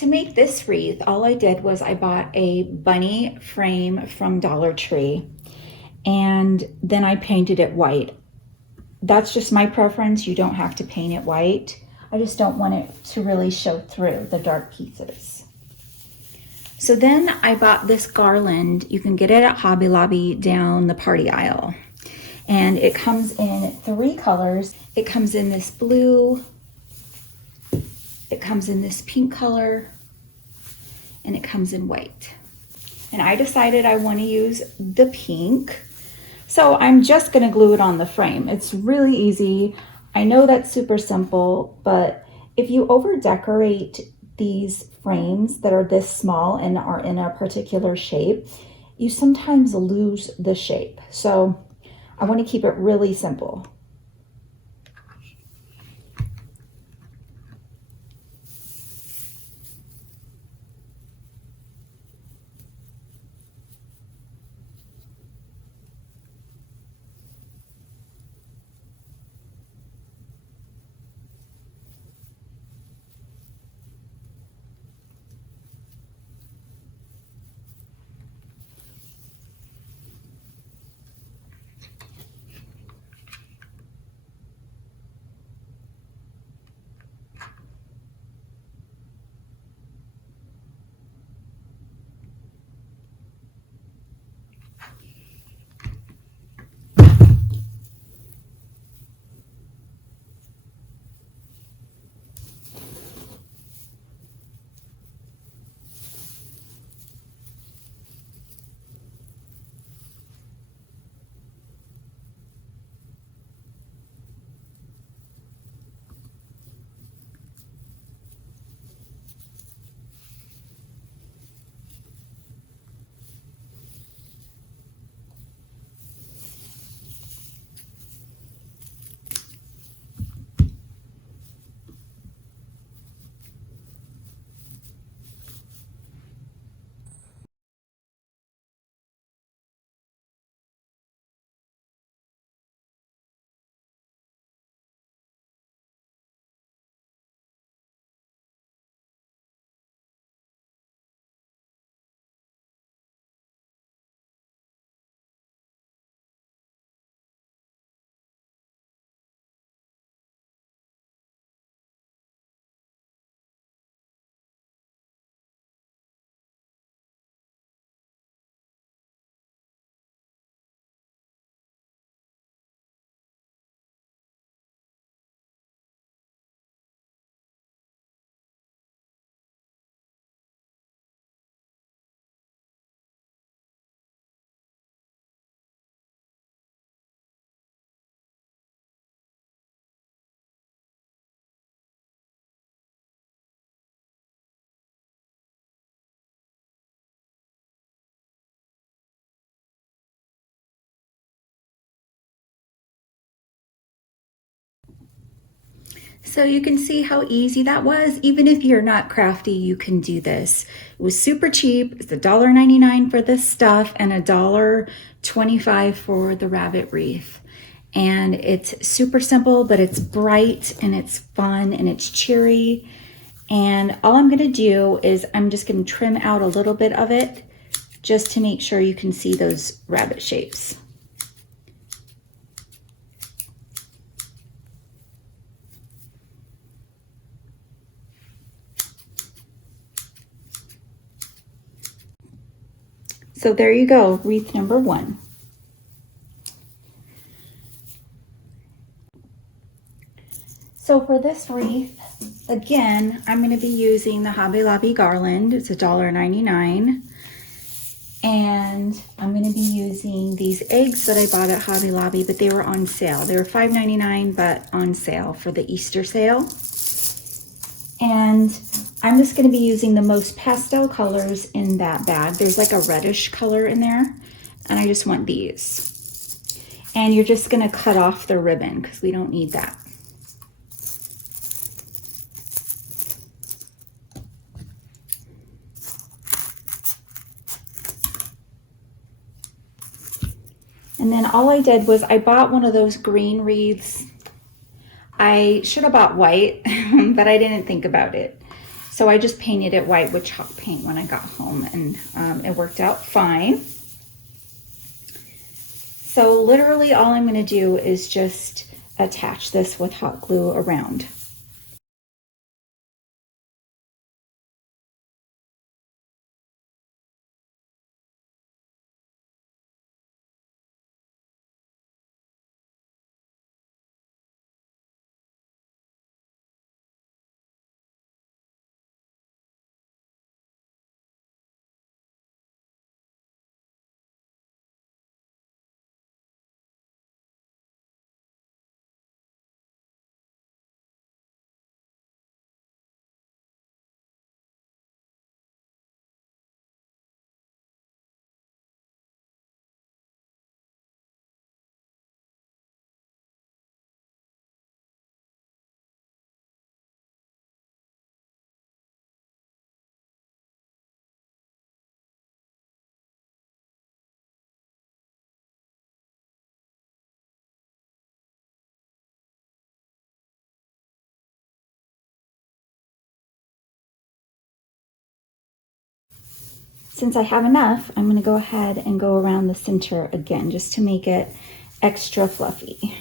To make this wreath, all I did was I bought a bunny frame from Dollar Tree, and then I painted it white. That's just my preference. You don't have to paint it white. I just don't want it to really show through the dark pieces. So then I bought this garland. You can get it at Hobby Lobby down the party aisle. And it comes in 3 colors. It comes in this blue, it comes in this pink color, and it comes in white. And I decided I want to use the pink. So I'm just going to glue it on the frame. It's really easy. I know that's super simple, but if you over decorate these frames that are this small and are in a particular shape, you sometimes lose the shape. So I want to keep it really simple. So you can see how easy that was. Even if you're not crafty, you can do this. It was super cheap. It's $1.99 for this stuff and $1.25 for the rabbit wreath. And it's super simple, but it's bright and it's fun and it's cheery. And all I'm gonna do is I'm just gonna trim out a little bit of it just to make sure you can see those rabbit shapes. So there you go, wreath number 1. So for this wreath, again, I'm going to be using the Hobby Lobby garland. It's $1.99. And I'm going to be using these eggs that I bought at Hobby Lobby, but they were on sale. They were $5.99, but on sale for the Easter sale. And I'm just going to be using the most pastel colors in that bag. There's like a reddish color in there, and I just want these. And you're just going to cut off the ribbon because we don't need that. And then all I did was I bought one of those green wreaths. I should have bought white, but I didn't think about it. So I just painted it white with chalk paint when I got home, and it worked out fine. So literally all I'm going to do is just attach this with hot glue around. Since I have enough, I'm going to go ahead and go around the center again just to make it extra fluffy.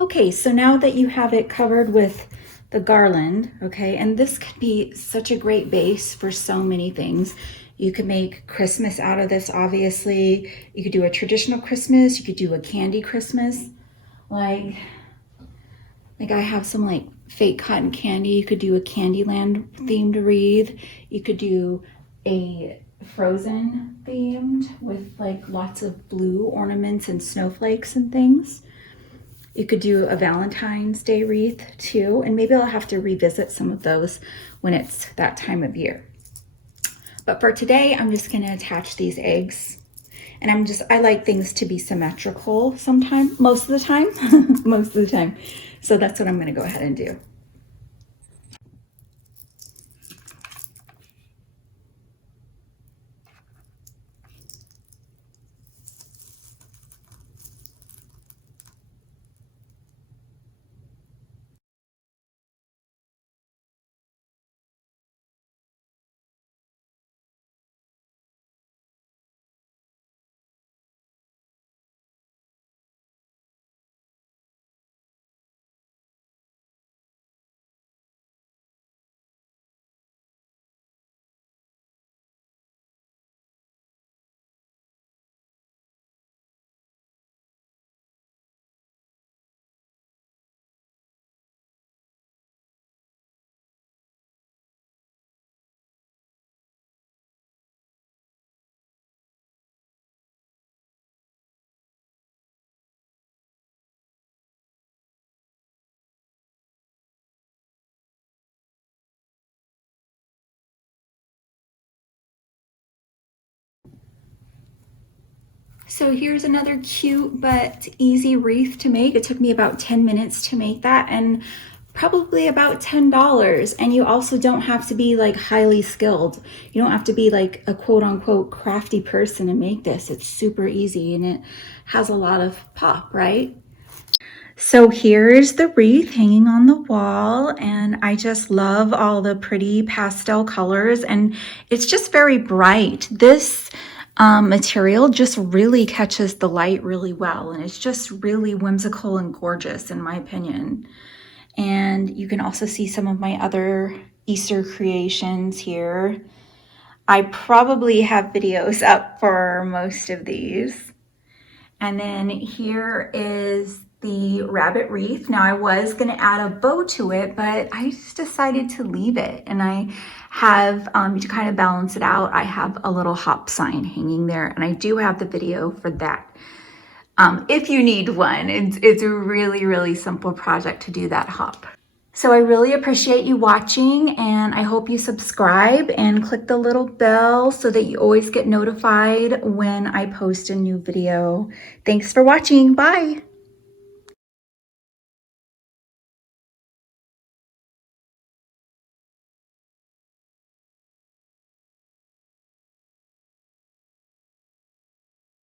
Okay, so now that you have it covered with the garland, okay, and this could be such a great base for so many things. You could make Christmas out of this, obviously. You could do a traditional Christmas. You could do a candy Christmas. Like I have some like fake cotton candy. You could do a Candyland themed wreath. You could do a Frozen themed with like lots of blue ornaments and snowflakes and things. You could do a Valentine's Day wreath too, and maybe I'll have to revisit some of those when it's that time of year. But for today, I'm just gonna attach these eggs. And I like things to be symmetrical sometimes, most of the time, most of the time. So that's what I'm gonna go ahead and do. So here's another cute but easy wreath to make. It took me about 10 minutes to make that, and probably about $10. And you also don't have to be like highly skilled. You don't have to be like a quote unquote crafty person to make this. It's super easy and it has a lot of pop, right? So here's the wreath hanging on the wall, and I just love all the pretty pastel colors, and it's just very bright. This material just really catches the light really well, and it's just really whimsical and gorgeous in my opinion. And you can also see some of my other Easter creations here. I probably have videos up for most of these. And then here is the rabbit wreath. Now I was gonna add a bow to it, but I just decided to leave it. And I have, to kind of balance it out, I have a little hop sign hanging there, and I do have the video for that. If you need one, it's a really, really simple project to do that hop. So I really appreciate you watching, and I hope you subscribe and click the little bell so that you always get notified when I post a new video. Thanks for watching. Bye.